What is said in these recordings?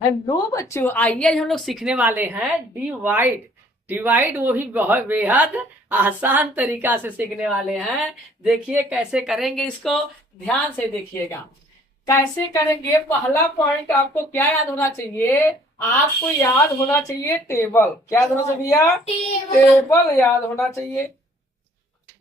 Hello बच्चों, आइए हम लोग सीखने वाले हैं डिवाइड। डिवाइड वो भी बहुत बेहद आसान तरीका से सीखने वाले हैं। देखिए कैसे करेंगे इसको, ध्यान से देखिएगा। कैसे करेंगे, पहला पॉइंट आपको क्या याद होना चाहिए? आपको याद होना चाहिए टेबल। क्या याद होना चाहिए भैया? टेबल याद होना चाहिए।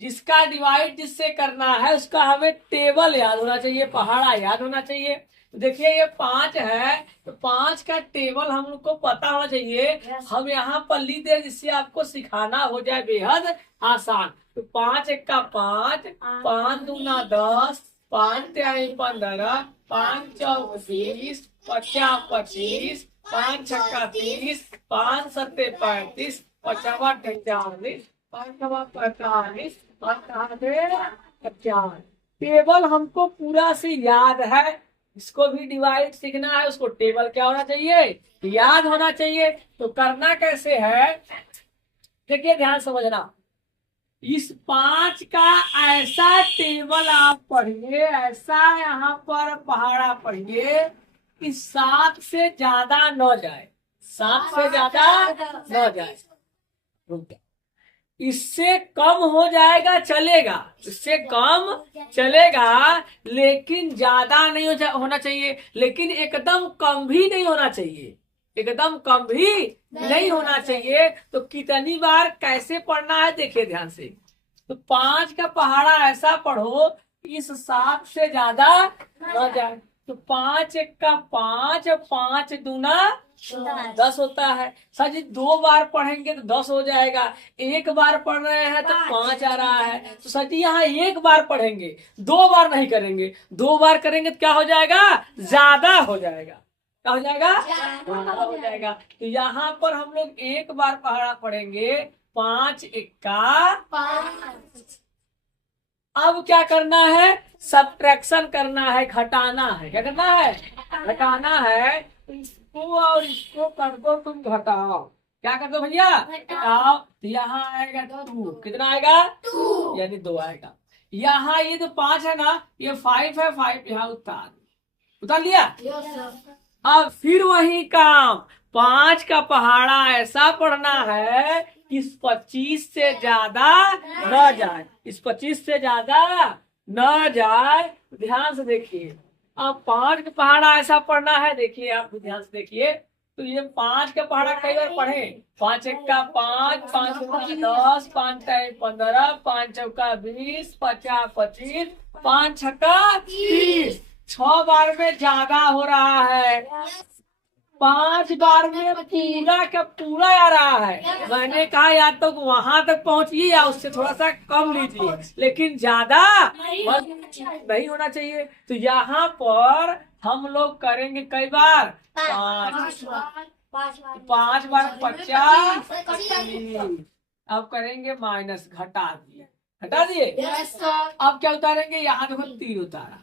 जिसका डिवाइड जिससे करना है उसका हमें टेबल याद होना चाहिए, पहाड़ा याद होना चाहिए। तो देखिए ये 5 है, तो 5 का टेबल हम लोग को पता होना चाहिए। हम यहाँ पर लिख दे जिससे आपको सिखाना हो जाए बेहद आसान। तो 5 एक का 5, 5 दूना 10, 5 तिहाई 15, 5 चौक 20, 50 25, 5 छक्का 30, 5 सत्ते 35, 55 40, 5 नवा 45, 50। टेबल हमको पूरा से याद है। इसको भी डिवाइड सीखना है, उसको टेबल क्या होना चाहिए? याद होना चाहिए। तो करना कैसे है, देखिए ध्यान समझना। इस 5 का ऐसा टेबल आप पढ़िए, ऐसा यहाँ पर पहाड़ा पढ़िए कि 7 से ज्यादा न जाए, 7 से ज्यादा न जाए। रुक जाओ। इससे कम हो जाएगा चलेगा, इससे कम चलेगा, लेकिन ज्यादा नहीं होना चाहिए, लेकिन एकदम कम भी नहीं होना चाहिए, एकदम कम भी नहीं होना चाहिए। तो कितनी बार कैसे पढ़ना है देखिए ध्यान से। तो 5 का पहाड़ा ऐसा पढ़ो इस 7 से ज्यादा न जाए। तो 5 एक का 5, 5 दूना 10 होता है। सर जी 2 बार पढ़ेंगे तो 10 हो जाएगा, एक बार पढ़ रहे हैं तो 5 आ रहा है। तो सर जी यहाँ एक बार पढ़ेंगे, 2 बार नहीं करेंगे। 2 बार करेंगे तो क्या हो जाएगा? ज्यादा हो जाएगा। क्या हो जाएगा? ज्यादा हो जाएगा। तो यहाँ पर हम लोग एक बार पहाड़ा पढ़ेंगे, 5 इक्का 5। अब क्या करना है? सब्ट्रैक्शन करना है, घटाना है। क्या करना है? घटाना है। इसको और इसको कर दो तुम घटाओ। क्या कर दो भैया? घटाओ। तो यहाँ आएगा 2, कितना आएगा? 2, यानी 2 आएगा। यहाँ ये जो 5 है ना, ये 5 है, 5 यहाँ उतार लिया। अब फिर वही काम, 5 का पहाड़ा ऐसा पढ़ना है कि इस 25 से ज्यादा न जाए, इस 25 से ज्यादा न जाए। ध्यान से देखिए। अब 5 का पहाड़ा ऐसा पढ़ना है, देखिए आप ध्यान से देखिए। तो ये 5 का पहाड़ा कई बार पढ़े, 5 एक का 5, 5 दूना 10, 5 तिहाई 15, 5 चौका 20, 50 25, 5 छक्का 30। 6 बार में ज्यादा हो रहा है, 5 बार में पूरा का पूरा आ रहा है। मैंने कहा या तो वहां तक पहुंचिए या उससे थोड़ा सा कम लीजिए, लेकिन ज्यादा नहीं होना चाहिए। तो यहाँ पर हम लोग करेंगे कई बार, 5 5 बार 50। अब करेंगे माइनस, घटा दिए, घटा दिए। अब क्या उतारेंगे? यहाँ देखो 3 उतारा।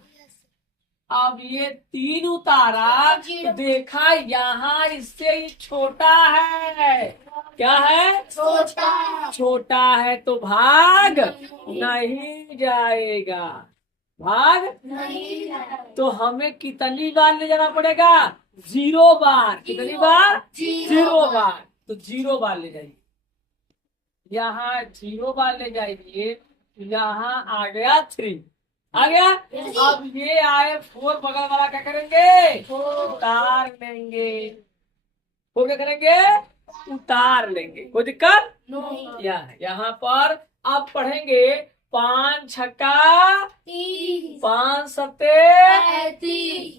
अब ये 3 उतारा तो देखा यहाँ इससे ही छोटा है। क्या है? छोटा। छोटा है तो भाग नहीं जाएगा, भाग नहीं। तो हमें कितनी बार ले जाना पड़ेगा? 0 बार। कितनी बार? 0 बार। तो 0 बार ले जाइए, यहाँ 0 बार ले जाइए। यहाँ आ गया 3, आ गया। अब ये आए 4, बगल वाला क्या करेंगे? उतार लेंगे। वो क्या करेंगे? उतार लेंगे, कोई दिक्कत नहीं। यहाँ पर अब पढ़ेंगे 5 छक्का 5 सत्ते।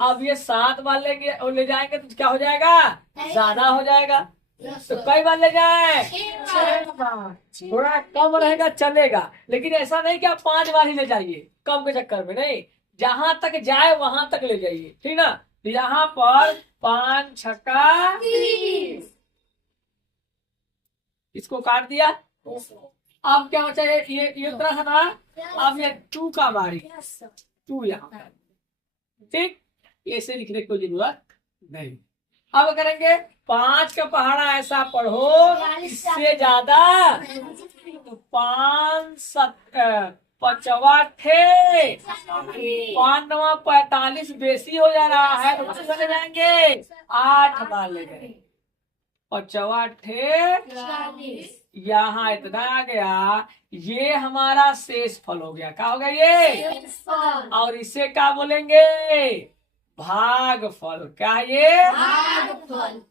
अब ये 7 बार ले जाएंगे तो क्या हो जाएगा? ज्यादा हो जाएगा। तो कई बार ले जाए? 6 बार। थोड़ा कम रहेगा चलेगा, लेकिन ऐसा नहीं कि आप 5 बार ही ले जाइए, कम के चक्कर में नहीं, जहां तक जाए वहां तक ले जाइए, ठीक ना। तो यहाँ पर 5 छक्का 30, इसको काट दिया। अब क्या होता है? ये उतरा था ना, अब ये 2 का बारी, 2 यहाँ पर, ठीक। ऐसे लिखने की कोई जरूरत नहीं। अब करेंगे 5 का पहाड़ा ऐसा पढ़ो इससे ज्यादा। तो 5 5वां ठे 5 45 बेसी हो जा रहा है तो कितने बने जाएंगे 8 बार ले गए 5वां ठे यहाँ इतना आ गया ये हमारा शेष फल हो गया क्या हो गया ये और इसे क्या बोलेंगे भागफल क्या है ये भागफल।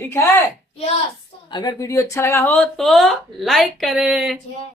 ठीक है यस। अगर वीडियो अच्छा लगा हो तो लाइक करें।